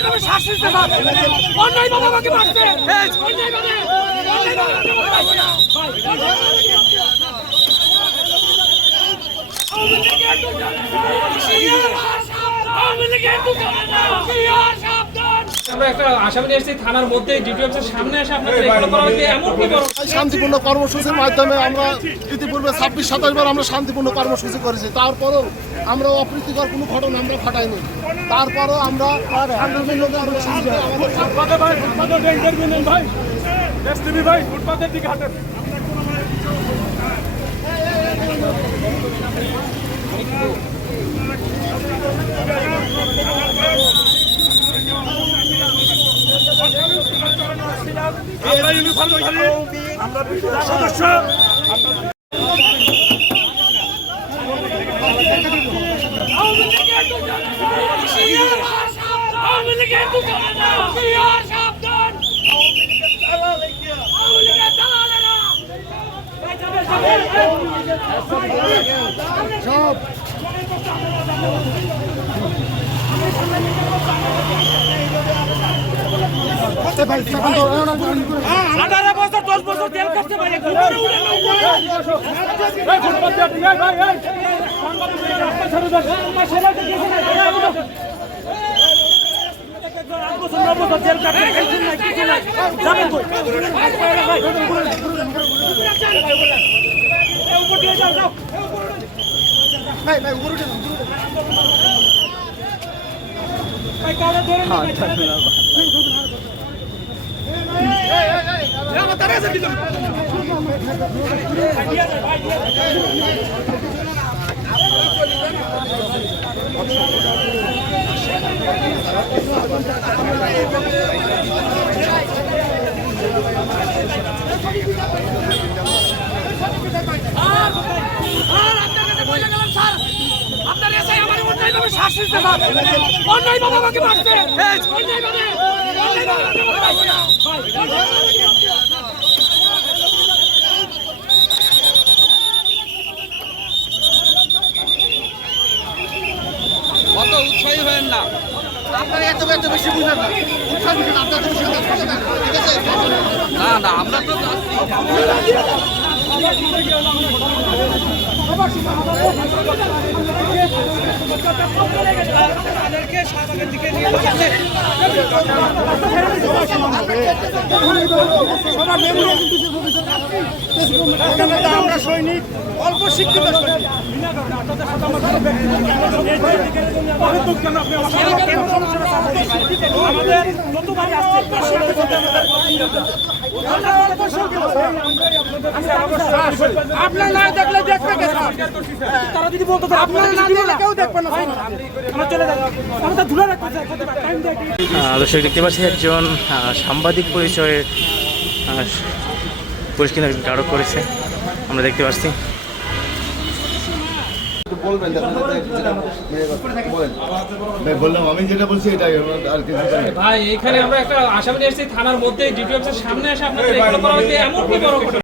অন্যায়ভাবে শাস্তি দিতে হবে। অন্যায়ভাবে আমাকে মারছে। অন্যায়ভাবে আমরা একটা আসামি নিয়ে এসেছি থানার মধ্যে ডিউটি অফিসের সামনে এসে আপনাদের এগুলো করা হচ্ছে এমন কি বড় শান্তিপূর্ণ কর্মসূচির মাধ্যমে আমরা ইতিপূর্বে 26-27 বার আমরা শান্তিপূর্ণ কর্মসূচি করেছি। তারপরেও আমরা অপ্রীতিকর কোনো ঘটনা আমরা ঘটাইনি। তারপরও আমরা ফুটপাতের দিকে হাঁটেন। আমরা ইউনিফর্মধারী আমরা সদস্য সব 18 বছর 10 বছর জেল কাটতে পারে। আপনার এসে আমার অন্যায়ভাবে শাস্তি দিতে হবে। অন্যায়ভাবে আমাকে মারছে। অন্যায়ভাবে অত উৎসাহী হবেন না। আপনারা এত বেশি বুঝেন না। উৎসাহ বুঝেন, আপনার তো ঠিক আছে। না না আমরা তো যাচ্ছি। আমরা সৈনিক অল্প শিক্ষিত সৈনিক। আপনার না দেখলে দেখবে কে? তারা যদি বলতো আপনার না দেখলে কেউ দেখবে না। আমরা চলে যাবো। আমরা ধুলে রাখবো। দর্শক দেখতে পাচ্ছি একজন সাংবাদিক পরিচয়ে পুলিশ কিন্তু আটক করেছে আমরা দেখতে পাচ্ছি। বললাম আমি যেটা বলছি এটাই আর কিছু ভাই এখানে আমরা একটা আসামি নিয়ে এসেছি থানার মধ্যে ডিউটি অফিসের সামনে এসে আপনাদের এগুলো করা হচ্ছে এমন কি বড়